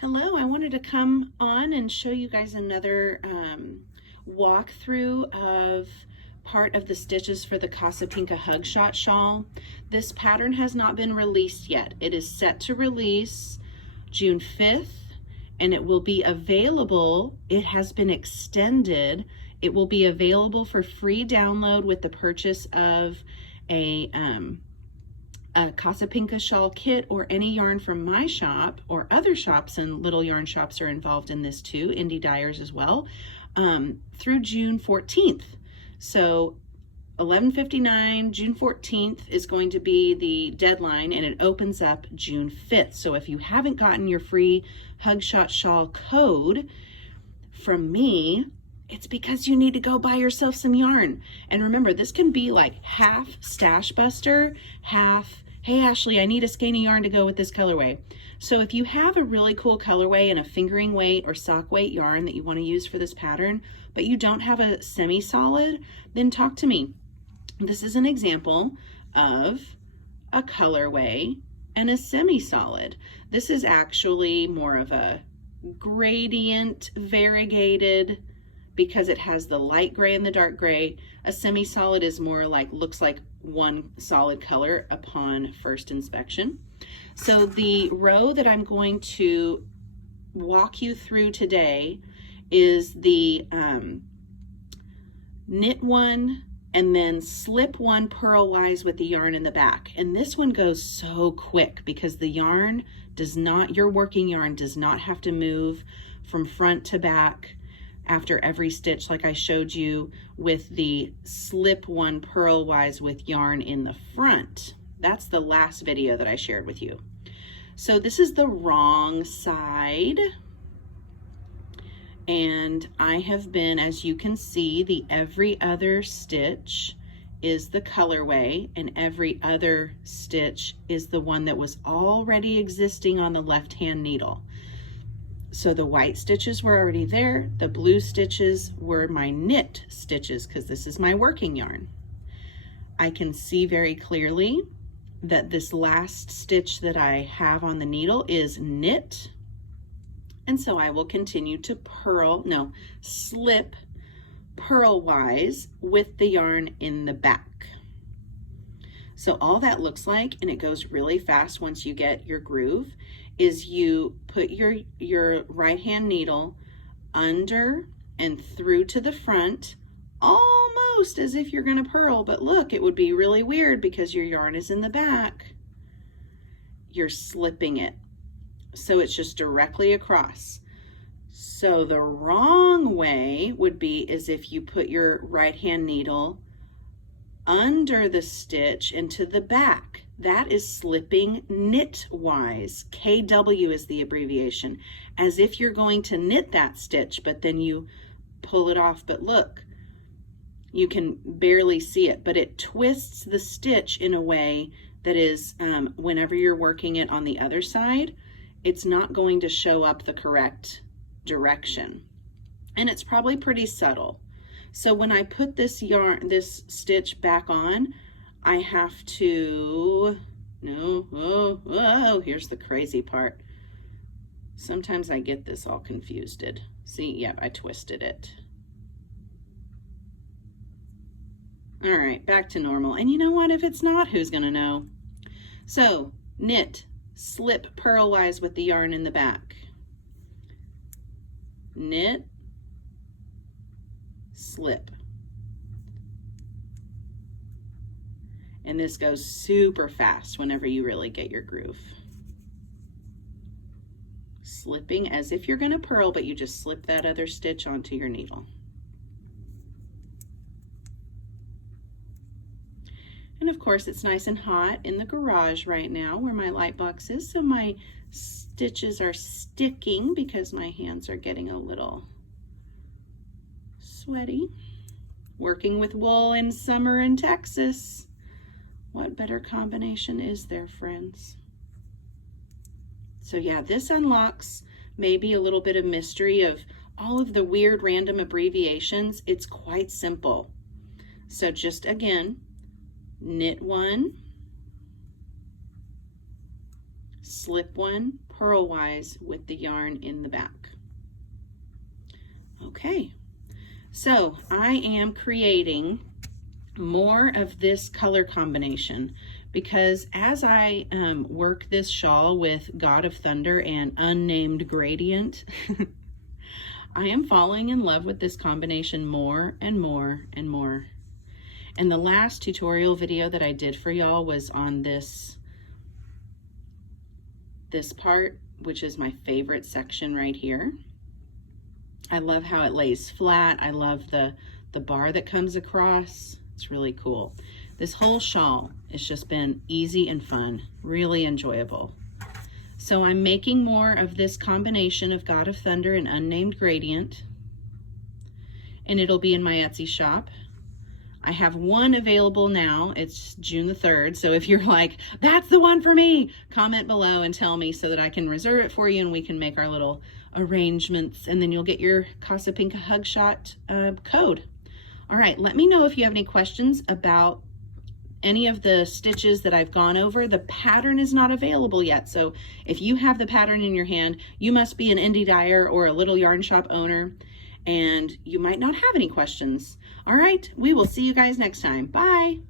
Hello, I wanted to come on and show you guys another walkthrough of part of the stitches for the Casapinka Hug Shot Shawl. This pattern has not been released yet. It is set to release June 5th and it will be available. It has been extended. It will be available for free download with the purchase of a Casapinka shawl kit or any yarn from my shop, or other shops and little yarn shops are involved in this too, indie dyers as well, through June 14th. So 11:59, June 14th is going to be the deadline, and it opens up June 5th. So if you haven't gotten your free Hug Shot Shawl code from me, it's because you need to go buy yourself some yarn. And remember, this can be like half stash buster, half, hey Ashley, I need a skein of yarn to go with this colorway. So if you have a really cool colorway and a fingering weight or sock weight yarn that you want to use for this pattern, but you don't have a semi-solid, then talk to me. This is an example of a colorway and a semi-solid. This is actually more of a gradient variegated, because it has the light gray and the dark gray. A semi-solid is more like, looks like one solid color upon first inspection. So the row that I'm going to walk you through today is the knit one and then slip one purlwise with the yarn in the back. And this one goes so quick because the yarn does not, your working yarn does not have to move from front to back after every stitch, like I showed you with the slip one purlwise with yarn in the front. That's the last video that I shared with you. So this is the wrong side. And I have been, as you can see, the every other stitch is the colorway, and every other stitch is the one that was already existing on the left-hand needle. So the white stitches were already there. The blue stitches were my knit stitches because this is my working yarn. I can see very clearly that this last stitch that I have on the needle is knit. And so I will continue to slip purlwise with the yarn in the back. So all that looks like, and it goes really fast once you get your groove, is you put your right hand needle under and through to the front, almost as if you're going to purl, but look, it would be really weird because your yarn is in the back. You're slipping it. So it's just directly across. So the wrong way would be as if you put your right hand needle under the stitch into the back. That is slipping knitwise. KW is the abbreviation, as if you're going to knit that stitch, but then you pull it off. But look, you can barely see it, but it twists the stitch in a way that is, whenever you're working it on the other side, it's not going to show up the correct direction. And it's probably pretty subtle. So when I put this stitch back on, I have to, here's the crazy part. Sometimes I get this all confused. See, yeah, I twisted it. All right, back to normal. And you know what? If it's not, who's gonna know? So knit, slip purlwise with the yarn in the back. Knit, slip. And this goes super fast whenever you really get your groove. Slipping as if you're going to purl, but you just slip that other stitch onto your needle. And of course, it's nice and hot in the garage right now where my light box is, so my stitches are sticking because my hands are getting a little sweaty. Working with wool in summer in Texas. What better combination is there, friends? So yeah, this unlocks maybe a little bit of mystery of all of the weird random abbreviations. It's quite simple. So just again, knit one, slip one, purlwise with the yarn in the back. Okay, so I am creating more of this color combination because as I work this shawl with God of Thunder and Unnamed Gradient, I am falling in love with this combination more and more and more. And the last tutorial video that I did for y'all was on this part, which is my favorite section right here. I love how it lays flat. I love the bar that comes across. It's really cool. This whole shawl has just been easy and fun, really enjoyable. So I'm making more of this combination of God of Thunder and Unnamed Gradient, and it'll be in my Etsy shop. I have one available now. It's June the 3rd. So if you're like, that's the one for me, comment below and tell me so that I can reserve it for you and we can make our little arrangements, and then you'll get your Casapinka Hug Shot code. All right, let me know if you have any questions about any of the stitches that I've gone over. The pattern is not available yet, so if you have the pattern in your hand, you must be an indie dyer or a little yarn shop owner, and you might not have any questions. All right, we will see you guys next time. Bye.